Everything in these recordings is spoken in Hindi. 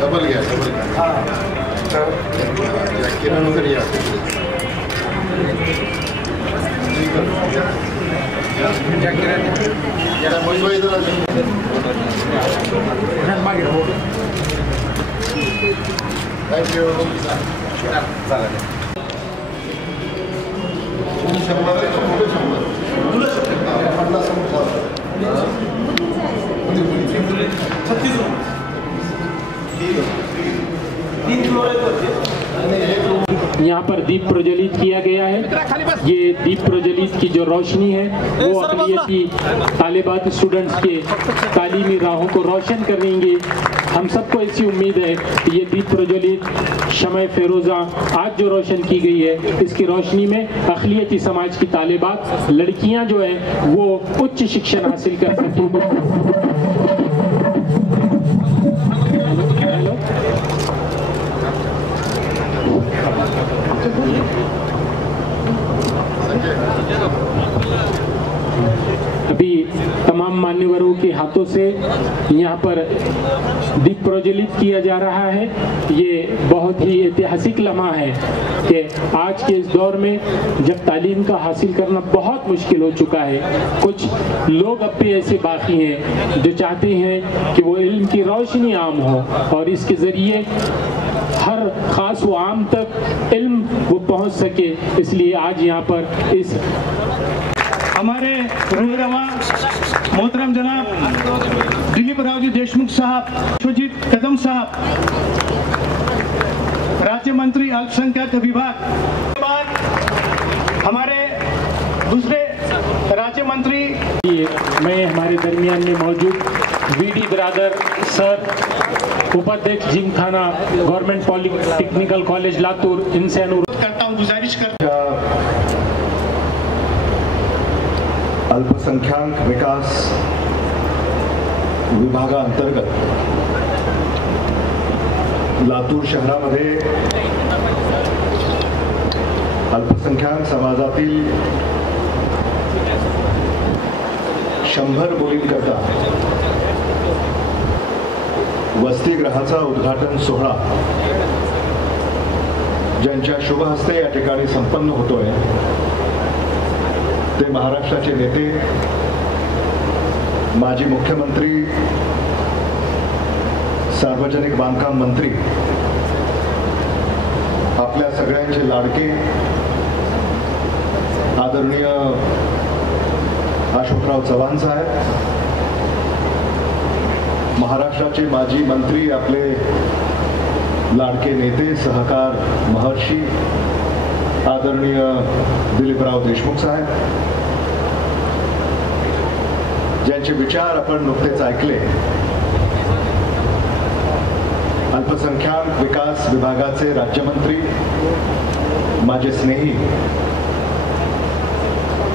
डबल घ्या थँक्यू. यहाँ पर दीप प्रज्वलित किया गया है. ये दीप प्रज्वलित की जो रोशनी है वो अक़लियती तालिबात स्टूडेंट्स के तालीमी राहों को रोशन करेंगे. हम सबको ऐसी उम्मीद है कि ये दीप प्रज्वलित शमए फ़िरोज़ा आज जो रोशन की गई है, इसकी रोशनी में अक़लियती समाज की तालिबात लड़कियाँ जो है वो उच्च शिक्षण हासिल कर सकें. अभी तमाम मान्यवरों के हाथों से यहाँ पर दीप प्रज्वलित किया जा रहा है. ये बहुत ही ऐतिहासिक लम्हा है कि आज के इस दौर में जब तालीम का हासिल करना बहुत मुश्किल हो चुका है, कुछ लोग अब भी ऐसे बाकी हैं जो चाहते हैं कि वो इल्म की रोशनी आम हो और इसके ज़रिए हर ख़ास व आम तक इल्म वो पहुँच सके. इसलिए आज यहाँ पर इस हमारे रहनुमा मोहतरम जनाब दिलीप रावजी देशमुख साहब, विश्वजीत कदम साहब, राज्य मंत्री अल्पसंख्यक विभाग, हमारे दूसरे राज्य मंत्री, मैं हमारे दरमियान में मौजूद वीडी ब्रादर सर, उपाध्यक्ष Gymkhana government polytechnical college Latur, इनसे अनुरोध करता हूँ, गुजारिश करता हूँ. अल्पसंख्याक विकास विभागाअंतर्गत लातूर शहरामध्ये अल्पसंख्याक समाजातील 100 मुलींकरता वसतिगृहाचा उद्घाटन सोहळा ज्यांच्या शुभ हस्ते या ठिकाणी संपन्न होतोय ते महाराष्ट्राचे नेते, माजी मुख्यमंत्री, सार्वजनिक बांधकाम मंत्री, आपल्या सगळ्यांचे लाडके आदरणीय अशोकराव चव्हाण साहेब, महाराष्ट्राचे माजी मंत्री, आपले लाडके नेते, सहकार महर्षी आदरणीय दिलीपराव देशमुख साहेब, ज्यांचे विचार आपण नुकतेच ऐकले. अल्पसंख्याक विकास विभागाचे राज्यमंत्री, माझे स्नेही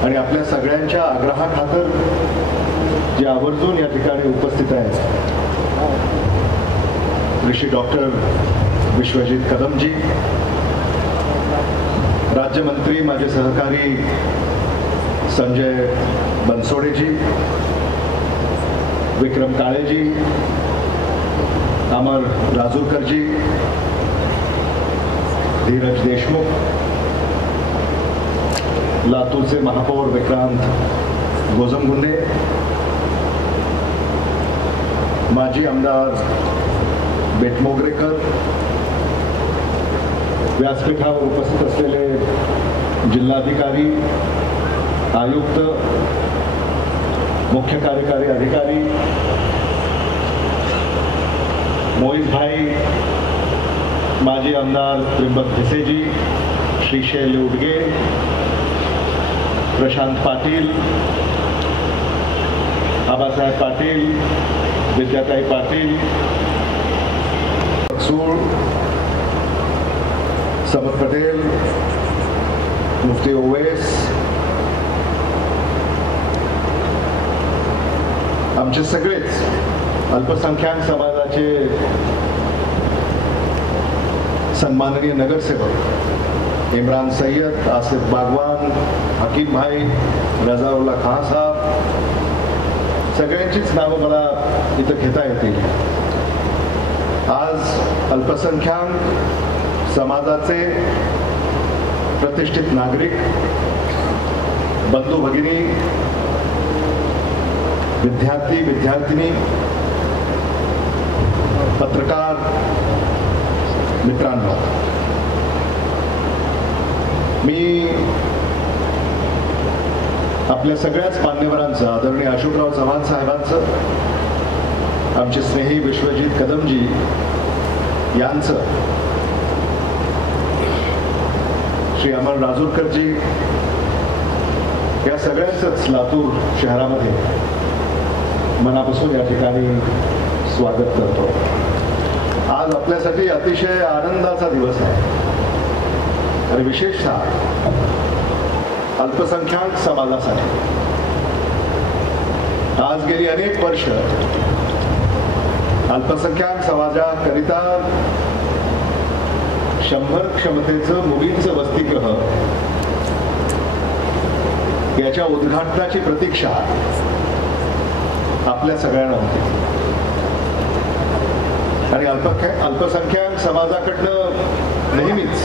आणि आपल्या सगळ्यांच्या आग्रहाखातर जे आवर्जून या ठिकाणी उपस्थित आहेत, ऋषी डॉक्टर विश्वजीत कदमजी, राज्यमंत्री माझे सहकारी संजय बनसोडेजी, विक्रम काळेजी, अमर राजूरकरजी, धीरज देशमुख, लातूरचे महापौर विक्रांत गोजमगुंडे, माजी आमदार बेटमोगरेकर, व्यासपीठावर उपस्थित असलेले जिल्हाधिकारी, आयुक्त, मुख्य कार्यकारी अधिकारी, मोहित भाई, माजी आमदार त्रिंबक भिसेजी, श्रीशैल उडगे, प्रशांत पाटील, आबासाहेब पाटील, विद्याताई पाटील, सूळ, समद पटेल, मुफ्ती ओवैस, आमचे सगळेच अल्पसंख्याक समाजाचे सन्माननीय नगरसेवक इमरान सैयद, आसिफ बागवान, हकीम भाई, रजाउल्ला खान साहब, सगळ्यांचीच नावं मला इथं घेता येतील. आज अल्पसंख्याक समाजाचे प्रतिष्ठित नागरिक, बंधू भगिनी, विद्यार्थी विद्यार्थिनी, पत्रकार मित्रांनो, मी आपल्या सगळ्याच मान्यवरांचं, आदरणीय अशोकराव चव्हाण साहेबांचं, आमचे स्नेही विश्वजित कदमजी यांचं, श्री अमर राजूरकरजी या सगळ्यांचंच लातूर शहरामध्ये मनापासून या ठिकाणी स्वागत करतो. आज आपल्यासाठी अतिशय आनंदाचा दिवस आहे आणि विशेषतः अल्पसंख्याक समाजासाठी. आज गेली अनेक वर्ष अल्पसंख्याक समाजाकरिता 100 क्षमतेचं मुलींचं वसतिगृह याच्या उद्घाटनाची प्रतीक्षा आपल्या सगळ्यांना होती आणि अल्पसंख्याक समाजाकडनं नेहमीच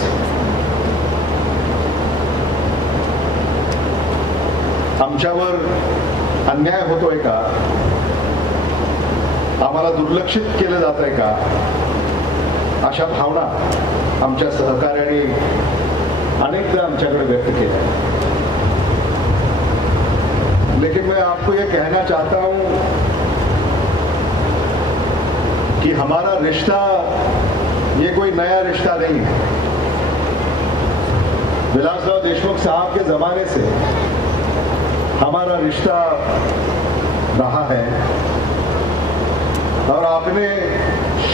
आमच्यावर अन्याय होतोय का, आम्हाला दुर्लक्षित केलं जात आहे का, अशा भावना आमच्या सहकार्याने अनेकदा आमच्याकडे व्यक्त केल्या. लेकिन मैं आपको ये कहना चाहता हूं कि हमारा रिश्ता ये कोई नया रिश्ता नहीं है. विलासराव देशमुख साहब के जमाने से हमारा रिश्ता रहा है और आपने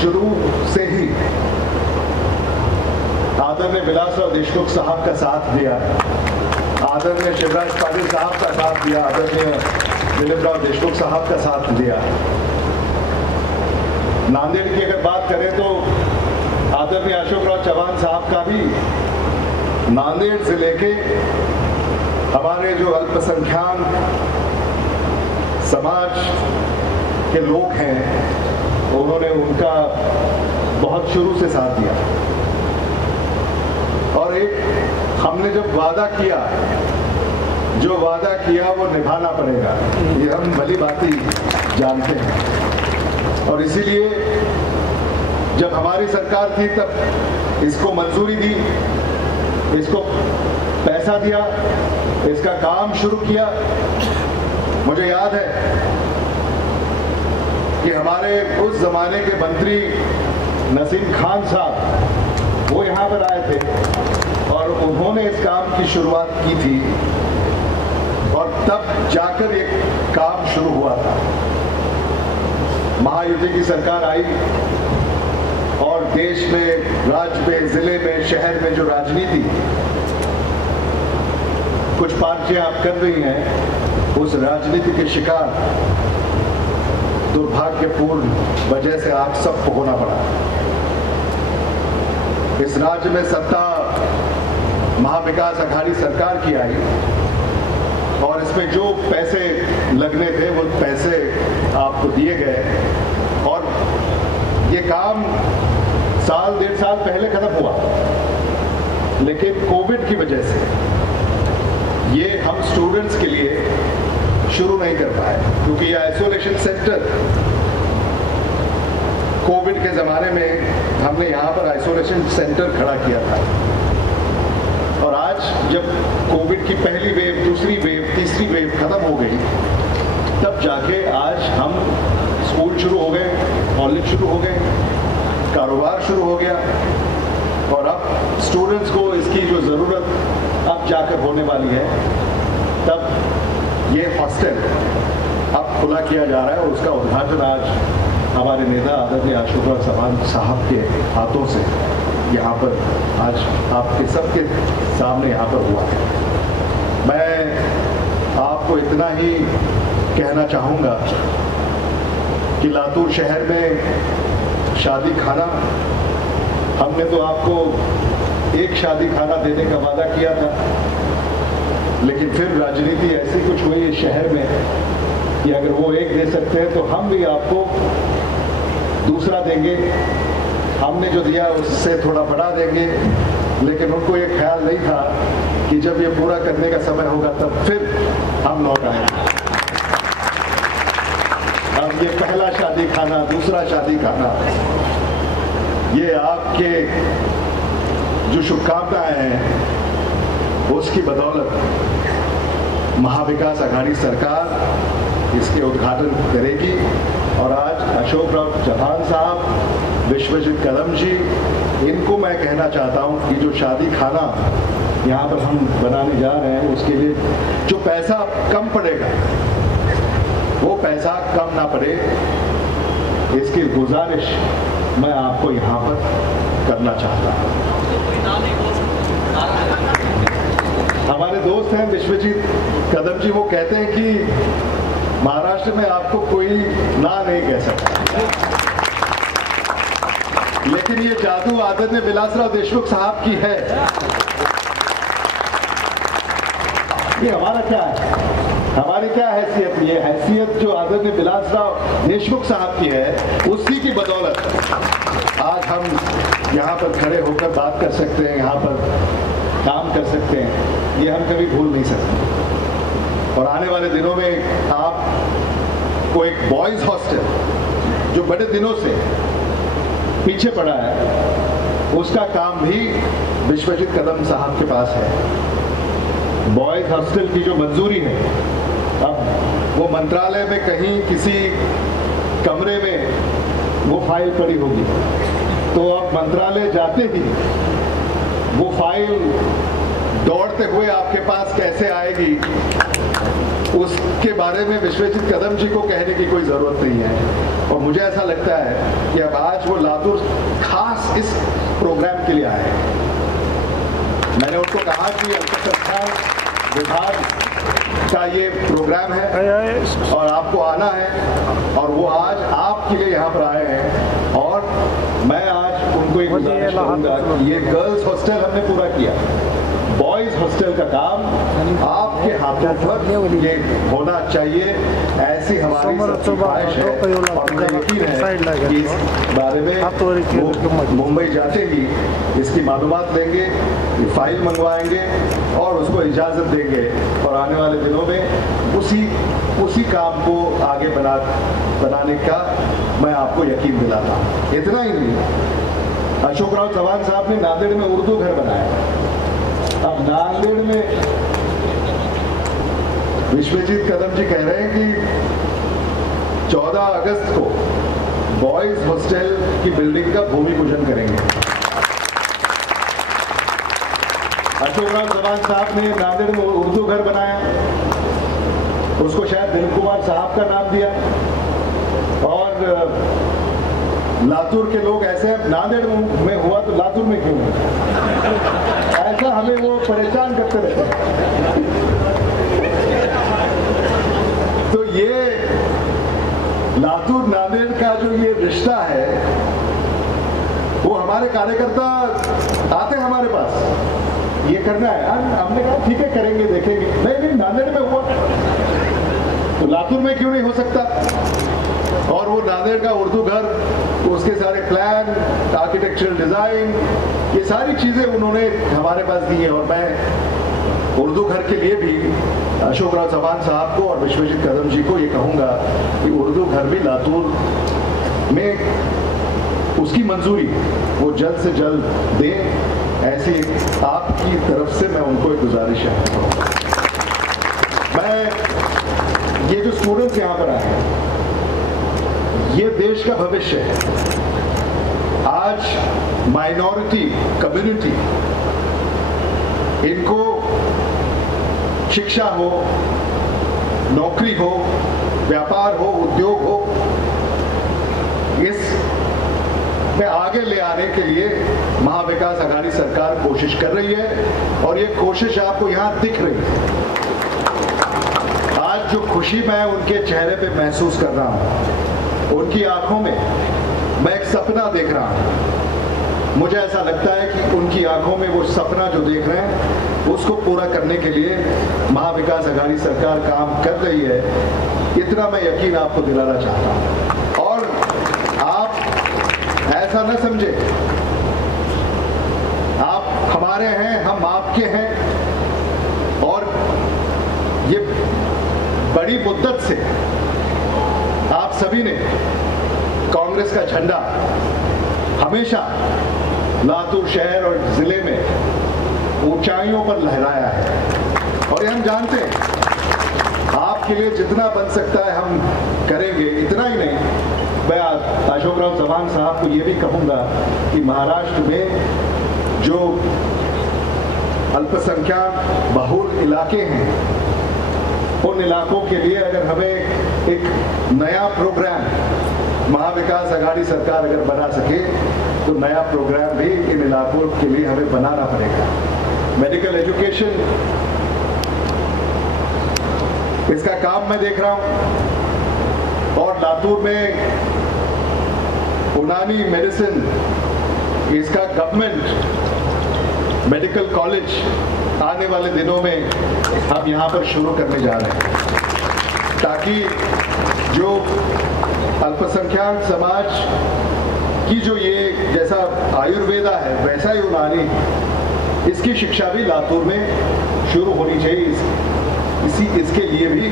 शुरू से ही आदरणीय विलासराव देशमुख साहब का साथ दिया, आदरणीय शिवराज पाटिल साहब का साथ दिया, आदरणीय दिलीपराव देशमुख साहब का साथ दिया. नांदेड़ की अगर बात करें तो आदरणीय अशोकराव चव्हाण साहब का भी नांदेड़ जिले के हमारे जो अल्पसंख्याक समाज के लोग हैं, उन्होंने उनका बहुत शुरू से साथ दिया. और एक हमने जब वादा किया, जो वादा किया वो निभाना पड़ेगा, ये हम भली भांति जानते हैं. और इसीलिए जब हमारी सरकार थी तब इसको मंजूरी दी, इसको पैसा दिया, इसका काम शुरू किया. मुझे याद है कि हमारे उस जमाने के मंत्री नसीम खान साहब वो यहाँ पर आए थे और उन्होंने इस काम की शुरुआत की थी और तब जाकर एक काम शुरू हुआ था. महायुति की सरकार आई और देश में, राज्य में, जिले में, शहर में जो राजनीति कुछ पार्टियां आप कर रही हैं, उस राजनीति के शिकार दुर्भाग्यपूर्ण वजह से आप सबको होना पड़ा. इस राज्य में सत्ता महाविकास अघाड़ी सरकार की आई और इसमें जो पैसे लगने थे वो पैसे आपको दिए गए और ये काम साल 1.5 साल पहले खत्म हुआ. लेकिन कोविड की वजह से ये हम स्टूडेंट्स के लिए शुरू नहीं कर पाए, क्योंकि ये आइसोलेशन सेंटर कोविड के ज़माने में हमने यहाँ पर आइसोलेशन सेंटर खड़ा किया था. और आज जब कोविड की पहली वेव, दूसरी वेव, तीसरी वेव खत्म हो गई, तब जाके आज हम स्कूल शुरू हो गए, कॉलेज शुरू हो गए, कारोबार शुरू हो गया और अब स्टूडेंट्स को इसकी जो ज़रूरत अब जाकर होने वाली है, तब ये हॉस्टल अब खुला किया जा रहा है और उसका उद्घाटन आज हमारे नेता आदरणीय अशोकराव चव्हाण साहब के हाथों से यहाँ पर आज आपके सबके सामने यहाँ पर हुआ है. मैं आपको इतना ही कहना चाहूँगा कि लातूर शहर में शादी खाना, हमने तो आपको एक शादी खाना देने का वादा किया था, लेकिन फिर राजनीति ऐसी कुछ हुई इस शहर में कि अगर वो एक दे सकते हैं तो हम भी आपको दूसरा देंगे. हमने जो दिया उससे थोड़ा बढ़ा देंगे, लेकिन उनको ये ख्याल नहीं था कि जब ये पूरा करने का समय होगा तब फिर हम लौट आएंगे। अब ये पहला शादी खाना, दूसरा शादी खाना, ये आपके जो शुभकामनाएं हैं उसकी बदौलत महाविकास आघाड़ी सरकार इसके उद्घाटन करेगी। और आज अशोक राव चौहान साहब, विश्वजीत कदम जी, इनको मैं कहना चाहता हूं कि जो शादी खाना यहाँ पर हम बनाने जा रहे हैं उसके लिए जो पैसा कम पड़ेगा वो पैसा कम ना पड़े, इसकी गुजारिश मैं आपको यहाँ पर करना चाहता हूँ। हमारे दोस्त हैं विश्वजीत कदम जी, वो कहते हैं कि महाराष्ट्र में आपको कोई ना नहीं कह सकता, लेकिन ये जादू आदरणीय विलासराव देशमुख साहब की है। ये हमारा क्या है, हमारी क्या हैसियत? ये हैसियत जो आदरणीय विलासराव देशमुख साहब की है, उसी की बदौलत आज हम यहाँ पर खड़े होकर बात कर सकते हैं, यहाँ पर काम कर सकते हैं, ये हम कभी भूल नहीं सकते। और आने वाले दिनों में आपको एक बॉयज हॉस्टल जो बड़े दिनों से पीछे पड़ा है, उसका काम भी विश्वजीत कदम साहब के पास है। बॉयज हॉस्टल की जो मंजूरी है, अब वो मंत्रालय में कहीं किसी कमरे में वो फाइल पड़ी होगी, तो अब मंत्रालय जाते ही वो फाइल दौड़ते हुए आपके पास कैसे आएगी, उसके बारे में विश्वजीत कदम जी को कहने की कोई जरूरत नहीं है। और मुझे ऐसा लगता है कि अब आज वो लातूर खास इस प्रोग्राम के लिए आए हैं। मैंने उनको कहा कि अल्पसंख्यक विभाग का ये प्रोग्राम है और आपको आना है, और वो आज आपके लिए यहाँ पर आए हैं। और मैं आज उनको एक गुजारिश करूंगा कि ये गर्ल्स हॉस्टल हमने पूरा किया, बॉयज हॉस्टल का काम आपके हाथों पर ये होना चाहिए, ऐसी हमारी ख्वाहिश है। और मुझे यकीन है कि इस बारे में मुंबई जाते ही इसकी मालूमात लेंगे, फाइल मंगवाएंगे और उसको इजाज़त देंगे, और आने वाले दिनों में उसी काम को आगे बनाने का मैं आपको यकीन दिलाता हूँ। इतना ही नहीं, अशोक राव चौहान साहब ने नांदेड़ में उर्दू घर बनाया। अब नांदेड़ में विश्वजीत कदम जी कह रहे हैं कि 14 अगस्त को बॉयज हॉस्टल की बिल्डिंग का भूमि पूजन करेंगे। अशोक राव चौहान साहब ने नांदेड़ में उर्दू घर बनाया, उसको शायद दिलीप कुमार साहब का नाम दिया। और लातूर के लोग ऐसे, नांदेड़ में हुआ तो लातूर में क्यों ऐसा हमें वो परेशान करते रहते हैं। तो ये लातूर नांदेड़ का जो ये रिश्ता है, वो हमारे कार्यकर्ता आते हैं हमारे पास, ये करना है, हमने कहा ठीक है करेंगे, देखेंगे। नहीं नांदेड़ में हुआ तो लातूर में क्यों नहीं हो सकता? और वो नांदेड़ का उर्दू घर, उसके सारे प्लान, आर्किटेक्चरल डिजाइन, ये सारी चीजें उन्होंने हमारे पास दी है। और मैं उर्दू घर के लिए भी अशोक राव चौहान साहब को और विश्वजीत कदम जी को ये कहूंगा कि उर्दू घर भी लातूर में उसकी मंजूरी वो जल्द से जल्द दें, ऐसी आपकी तरफ से मैं उनको एक गुजारिश है। मैं ये जो स्टूडेंट्स यहाँ पर आए हैं, ये देश का भविष्य है। आज माइनॉरिटी कम्युनिटी, इनको शिक्षा हो, नौकरी हो, व्यापार हो, उद्योग हो, इस में आगे ले आने के लिए महाविकास आघाड़ी सरकार कोशिश कर रही है। और ये कोशिश आपको यहां दिख रही है। आज जो खुशी मैं उनके चेहरे पे महसूस कर रहा हूं, उनकी आंखों में मैं एक सपना देख रहा हूं। मुझे ऐसा लगता है कि उनकी आंखों में वो सपना जो देख रहे हैं, उसको पूरा करने के लिए महाविकास आघाड़ी सरकार काम कर रही है, इतना मैं यकीन आपको दिलाना चाहता हूं। और आप ऐसा न समझे। आप हमारे हैं, हम आपके हैं, और ये बड़ी मुद्दत से आप सभी ने कांग्रेस का झंडा हमेशा लातूर शहर और जिले में ऊंचाइयों पर लहराया है। और ये हम जानते हैं आपके लिए जितना बन सकता है हम करेंगे। इतना ही नहीं, मैं अशोकराव चव्हाण साहब को ये भी कहूंगा कि महाराष्ट्र में जो अल्पसंख्यक बहुल इलाके हैं, उन इलाकों के लिए अगर हमें एक नया प्रोग्राम महाविकास आघाड़ी सरकार अगर बना सके तो नया प्रोग्राम भी इन इलाकों के लिए हमें बनाना पड़ेगा। मेडिकल एजुकेशन, इसका काम मैं देख रहा हूं, और लातूर में उनानी मेडिसिन, इसका गवर्नमेंट मेडिकल कॉलेज आने वाले दिनों में हम यहां पर शुरू करने जा रहे हैं, ताकि जो अल्पसंख्यक समाज की जो ये जैसा आयुर्वेदा है वैसा ही उनानी, इसकी शिक्षा भी लातूर में शुरू होनी चाहिए। इसके लिए भी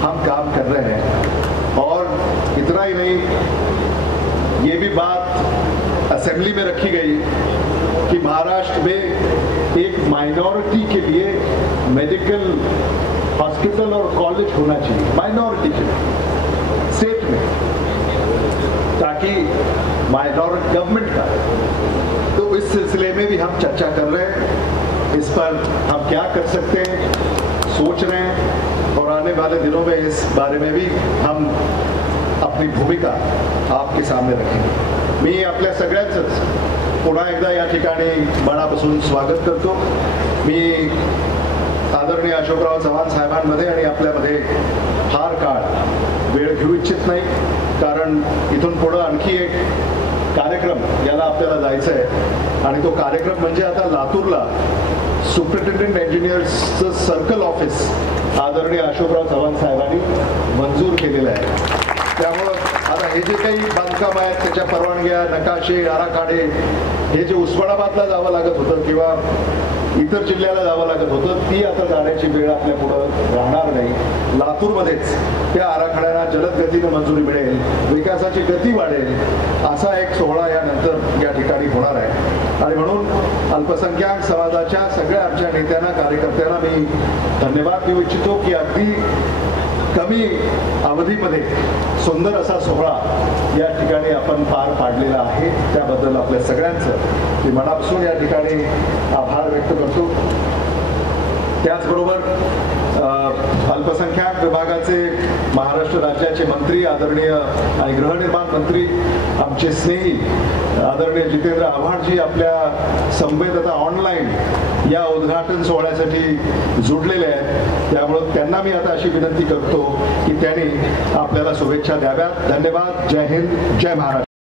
हम काम कर रहे हैं। और इतना ही नहीं, ये भी बात असेंबली में रखी गई कि महाराष्ट्र में एक माइनॉरिटी के लिए मेडिकल हॉस्पिटल और कॉलेज होना चाहिए, माइनॉरिटी के लिए स्टेट में, ताकि माइनॉरिटी गवर्नमेंट का। तो इस सिलसिले में भी हम चर्चा कर रहे हैं, इस पर हम क्या कर सकते हैं सोच रहे हैं, और आने वाले दिनों में इस बारे में भी हम अपनी भूमिका आपके सामने रखेंगे। मी आपल्या सगळ्यांचंच पुन्हा एकदा या ठिकाणी मनापासून स्वागत करतो। मी आदरणीय अशोकराव चव्हाण साहेबांमध्ये आणि आपल्यामध्ये फार काळ वेळ घेऊ इच्छित नाही, कारण इथून पुढे आणखी एक कार्यक्रम याला आपल्याला जायचं आहे, आणि तो कार्यक्रम म्हणजे आता लातूरला सुपरिटेंडेंट इंजिनियर्सचं सर्कल ऑफिस आदरणीय अशोकराव चव्हाण साहेबांनी मंजूर केलेलं आहे। त्यामुळं आता हे जे काही बांधकाम आहेत त्याच्या परवानग्या, नकाशे, आराखडे, हे जे उस्मानाबादला जावं लागत होतं किंवा इतर जिल्ह्याला जावं लागत होतं, ती आता जाण्याची वेळ आपल्या पुढं राहणार नाही। लातूरमध्येच त्या आराखड्यांना जलद गतीने मंजुरी मिळेल, विकासाची गती वाढेल, असा एक सोहळा यानंतर या ठिकाणी होणार आहे। आणि म्हणून अल्पसंख्याक समाजाच्या सगळ्या आमच्या नेत्यांना, कार्यकर्त्यांना मी धन्यवाद देऊ इच्छितो की अगदी कमी अवधीमध्ये सुंदर असा सोहळा या ठिकाणी आपण पार पाडलेला आहे। त्याबद्दल आपल्या सगळ्यांचं मी मनापासून या ठिकाणी आभार व्यक्त करतो। त्याचबरोबर अल्पसंख्याक विभागाचे महाराष्ट्र राज्याचे मंत्री आदरणीय आणि गृहनिर्माण मंत्री आमचे स्नेही आदरणीय जितेंद्र आव्हाडजी आपल्या समवेत आता ऑनलाईन या उद्घाटन सोहळ्यासाठी जुडलेले आहेत। त्यामुळे त्यांना मी आता अशी विनंती करतो की त्यांनी आपल्याला शुभेच्छा द्याव्यात। धन्यवाद। जय हिंद, जय महाराष्ट्र।